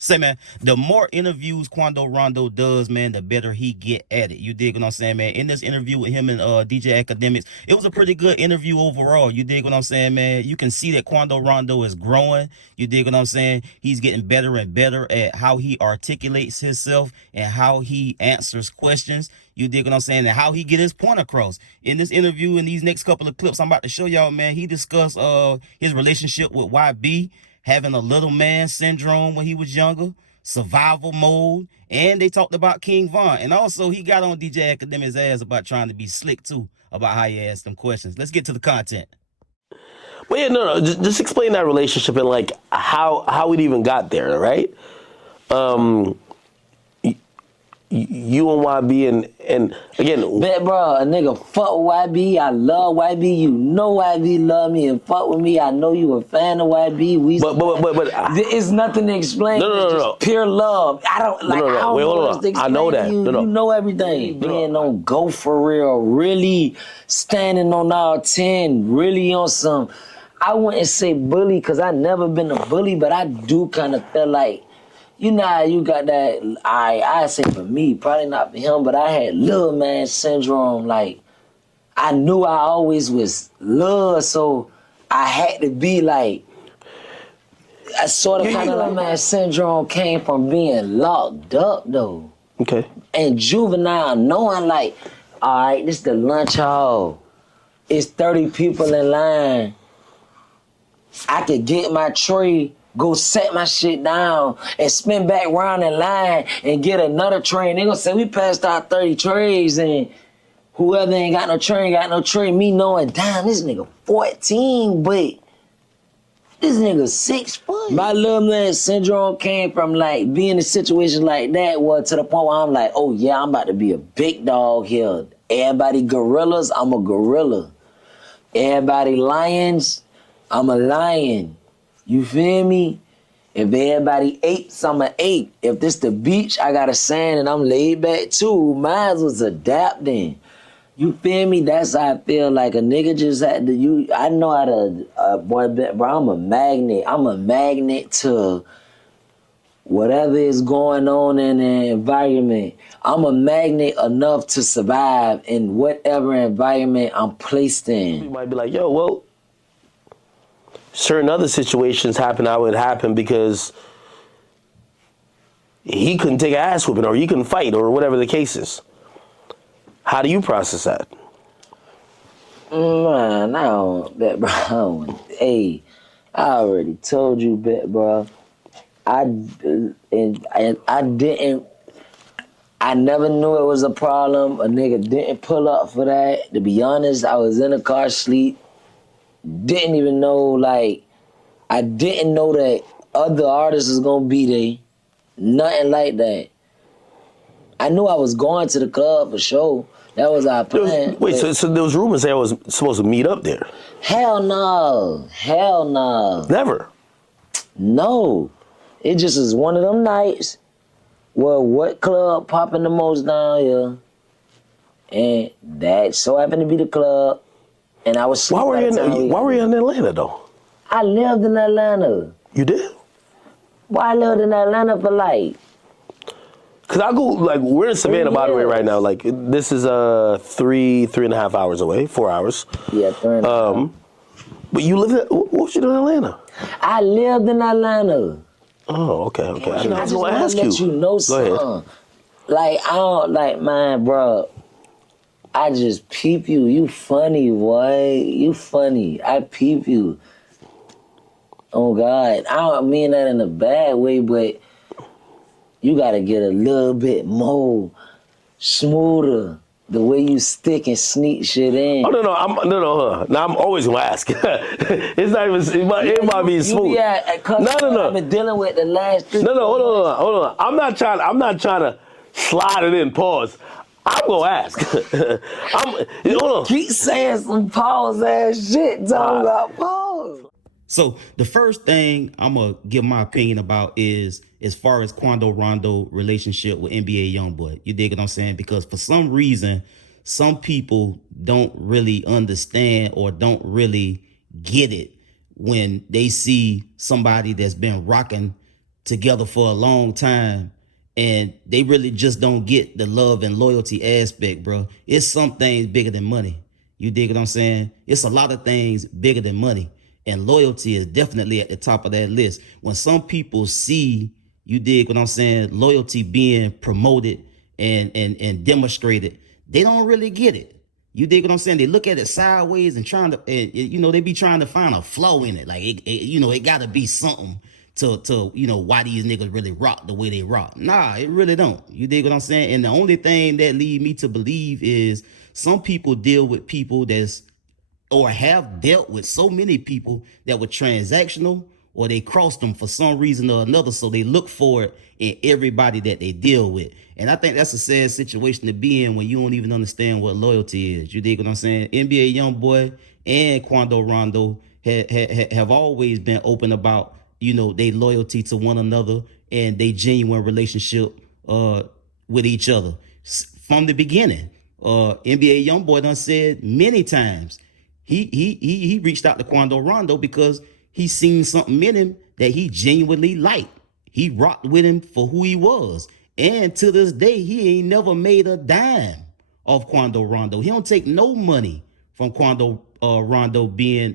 Say, man, the more interviews Quando Rondo does, man, the better he get at it. You dig what I'm saying, man? In this interview with him and DJ Akademiks, it was a pretty good interview overall. You dig what I'm saying, man? You can see that Quando Rondo is growing. You dig what I'm saying? He's getting better and better at how he articulates himself and how he answers questions. You dig what I'm saying? And how he get his point across. In this interview, in these next couple of clips I'm about to show y'all, man, he discussed his relationship with YB, having a little man syndrome when he was younger, survival mode, and they talked about King Von. And also, he got on DJ Akademiks' ass about trying to be slick, too, about how he asked them questions. Let's get to the content. Well, yeah, no, just explain that relationship and, like, how it even got there, right? You and YB and again, Bet, bro, a nigga fuck with YB. I love YB. You know YB love me and fuck with me. I know you a fan of YB. But it's nothing to explain. No. Pure love. I don't like. No. I don't Wait, know hold what on. to explain. I know that. You, No. You know everything. Being on go for real. Really standing on all 10. Really on some. I wouldn't say bully because I never been a bully, but I do kind of feel like. You know how you got that, I say for me, probably not for him, but I had little man syndrome. Like, I knew I always was little, so I had to be like, I sort of kind of like man syndrome came from being locked up, though. Okay. And juvenile, knowing like, all right, this the lunch hall. It's 30 people in line. I could get my tray, go set my shit down, and spin back round in line and get another tray. And they gonna say, we passed out 30 trays, and whoever ain't got no tray, ain't got no tray. Me knowing, damn, this nigga 14, but this nigga 6 foot. My little man syndrome came from like being in a situation like that, to the point where I'm like, oh yeah, I'm about to be a big dog here. Everybody gorillas, I'm a gorilla. Everybody lions, I'm a lion. You feel me? If everybody apes, I'm an ape. If this the beach, I got a sand and I'm laid back too. Mine was adapting. You feel me? That's how I feel. Like a nigga just had to, I know how to, boy, bro, I'm a magnet. I'm a magnet to whatever is going on in the environment. I'm a magnet enough to survive in whatever environment I'm placed in. You might be like, yo, well, certain other situations happen how it happened because he couldn't take an ass whooping or he couldn't fight or whatever the case is. How do you process that? Man, I don't, bet, bro. Hey, I already told you, bet, bro. I never knew it was a problem. A nigga didn't pull up for that. To be honest, I was in the car asleep. Didn't even know, like, I didn't know that other artists was gonna be there. Nothing like that. I knew I was going to the club for sure. That was our plan. Wait, so there was rumors that I was supposed to meet up there? Hell no. Hell no. Never? No. It just is one of them nights where what club popping the most down here, and that so happened to be the club. And I was Why were you in Atlanta, though? I lived in Atlanta. You did? Why I lived in Atlanta for like... Because I go, like, we're in Savannah, by the way, right now. Like, this is 3.5 hours away, 4 hours. Yeah, 3.5. But you lived what was you doing in Atlanta? I lived in Atlanta. Oh, okay. I just want to let you know something. Like, I don't, like, man, bro, I just peep you. You funny, boy. You funny. I peep you. Oh, God. I don't mean that in a bad way, but you got to get a little bit more smoother. The way you stick and sneak shit in. Oh, no. Now, I'm always going to ask. It's not even, it might be smooth. No. I've been dealing with the last 3 No, hold on. I'm not trying to slide it in, pause. I'm going to ask. Hold on. Keep saying some pause ass shit, talking about pause. So the first thing I'm going to give my opinion about is as far as Quando Rondo relationship with NBA Youngboy. You dig what I'm saying? Because for some reason, some people don't really understand or don't really get it when they see somebody that's been rocking together for a long time, and they really just don't get the love and loyalty aspect, bro. It's some things bigger than money. You dig what I'm saying? It's a lot of things bigger than money, and loyalty is definitely at the top of that list. When some people see, you dig what I'm saying, loyalty being promoted and demonstrated, they don't really get it. You dig what I'm saying? They look at it sideways and trying to, they be trying to find a flaw in it. Like, it got to be something to why these niggas really rock the way they rock. Nah, it really don't. You dig what I'm saying? And the only thing that lead me to believe is some people deal with people that's, or have dealt with so many people that were transactional, or they crossed them for some reason or another. So they look for it in everybody that they deal with. And I think that's a sad situation to be in when you don't even understand what loyalty is. You dig what I'm saying? NBA Youngboy and Quando Rondo have always been open about, they loyalty to one another and they genuine relationship with each other from the beginning. NBA Youngboy done said many times he reached out to Quando Rondo because he seen something in him that he genuinely liked. He rocked with him for who he was. And to this day, he ain't never made a dime off Quando Rondo. He don't take no money from Quando Rondo being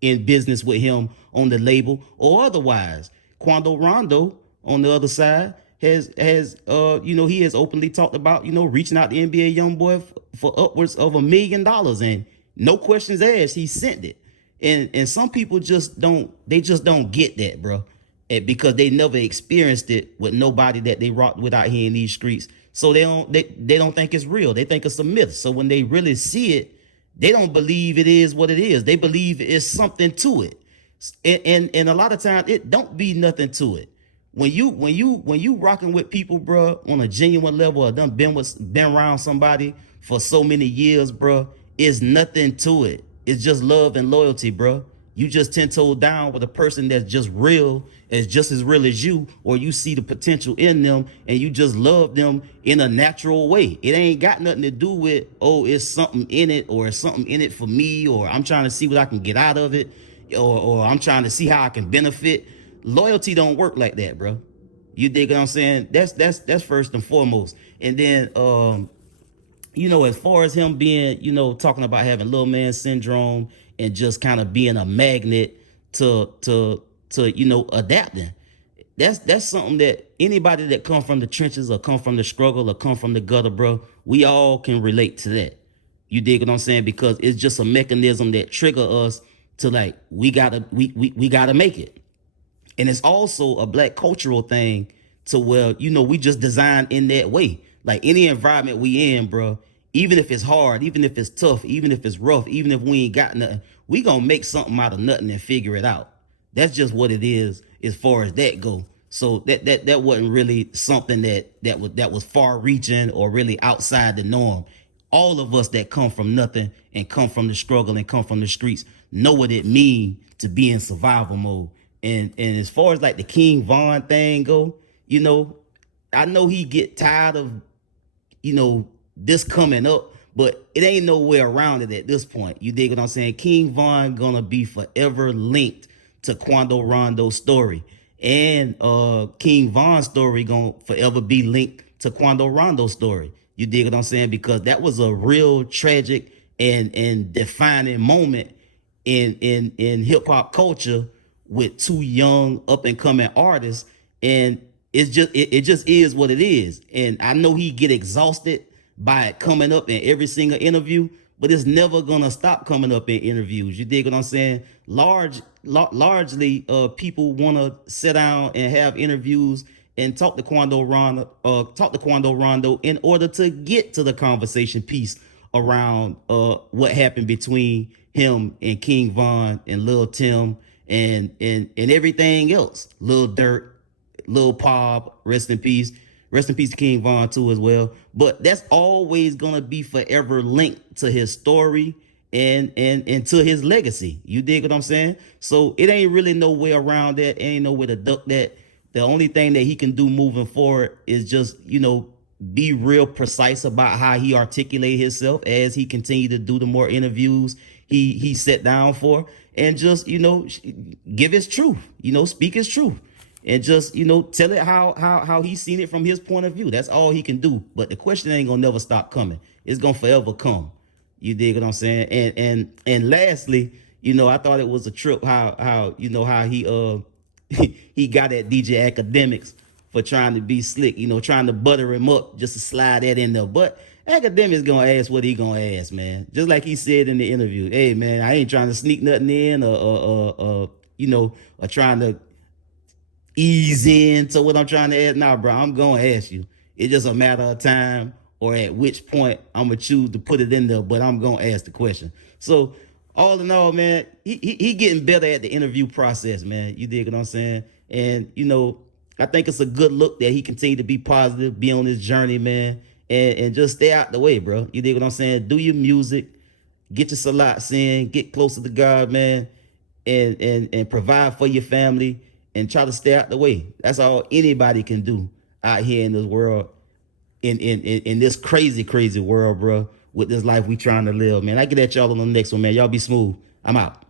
in business with him on the label or otherwise. Quando Rondo, on the other side, has he has openly talked about, reaching out to NBA Youngboy for upwards of $1 million, and no questions asked, he sent it. And some people just don't get that, bro. And because they never experienced it with nobody that they rocked with out here in these streets. So they don't think it's real. They think it's a myth. So when they really see it, they don't believe it is what it is. They believe it's something to it. And a lot of times it don't be nothing to it. When you rocking with people, bro, on a genuine level, or done been around somebody for so many years, bro, it's nothing to it. It's just love and loyalty, bro. You just 10 toes down with a person that's just as real as you, or you see the potential in them and you just love them in a natural way. It ain't got nothing to do with, oh, it's something in it, or it's something in it for me, or I'm trying to see what I can get out of it, or I'm trying to see how I can benefit. Loyalty don't work like that, bro. You dig what I'm saying? That's first and foremost. And then as far as him being, talking about having little man syndrome and just kind of being a magnet to adapting. That's something that anybody that come from the trenches or come from the struggle or come from the gutter, bro, we all can relate to that. You dig what I'm saying? Because it's just a mechanism that trigger us to, like, we gotta make it. And it's also a black cultural thing to where, we just designed in that way. Like any environment we in, bro, even if it's hard, even if it's tough, even if it's rough, even if we ain't got nothing, we gonna make something out of nothing and figure it out. That's just what it is as far as that go. So that wasn't really something that was far reaching or really outside the norm. All of us that come from nothing and come from the struggle and come from the streets know what it means to be in survival mode. And as far as like the King Von thing go, I know he get tired of, this coming up, but it ain't no way around it at this point. You dig what I'm saying? King Von gonna be forever linked to Quando Rondo's story. And King Von's story gonna forever be linked to Quando Rondo's story. You dig what I'm saying? Because that was a real tragic and defining moment in hip hop culture with two young up and coming artists. And it just is what it is. And I know he get exhausted by it coming up in every single interview, but it's never gonna stop coming up in interviews. You dig what I'm saying? Largely, people want to sit down and have interviews and talk to Quando Rondo in order to get to the conversation piece around what happened between him and King Von and Lil Tim and everything else. Lil Durk, Lil Pop, rest in peace. Rest in peace to King Von too as well. But that's always gonna be forever linked to his story and to his legacy. You dig what I'm saying? So it ain't really no way around that. Ain't no way to duck that. The only thing that he can do moving forward is just, be real precise about how he articulate himself as he continue to do the more interviews he set down for, and just, give his truth, speak his truth. and just tell it how he's seen it from his point of view. That's all he can do. But the question ain't gonna never stop coming. It's gonna forever come. You dig what I'm saying? And lastly, I thought it was a trip how he he got at DJ Akademiks for trying to be slick, trying to butter him up just to slide that in there. But Akademiks gonna ask what he gonna ask, man. Just like he said in the interview, hey man, I ain't trying to sneak nothing in or trying to ease into what I'm trying to ask. Nah, bro, I'm gonna ask you. It's just a matter of time or at which point I'm gonna choose to put it in there, but I'm gonna ask the question. So all in all, man, he getting better at the interview process, man. You dig what I'm saying? And I think it's a good look that he continue to be positive, be on his journey, man, and just stay out the way, bro. You dig what I'm saying? Do your music, get your salats in, get closer to God, man, and provide for your family and try to stay out the way. That's all anybody can do out here in this world, in this crazy world, bro, with this life we trying to live, man. I get at y'all on the next one, man. Y'all be smooth. I'm out.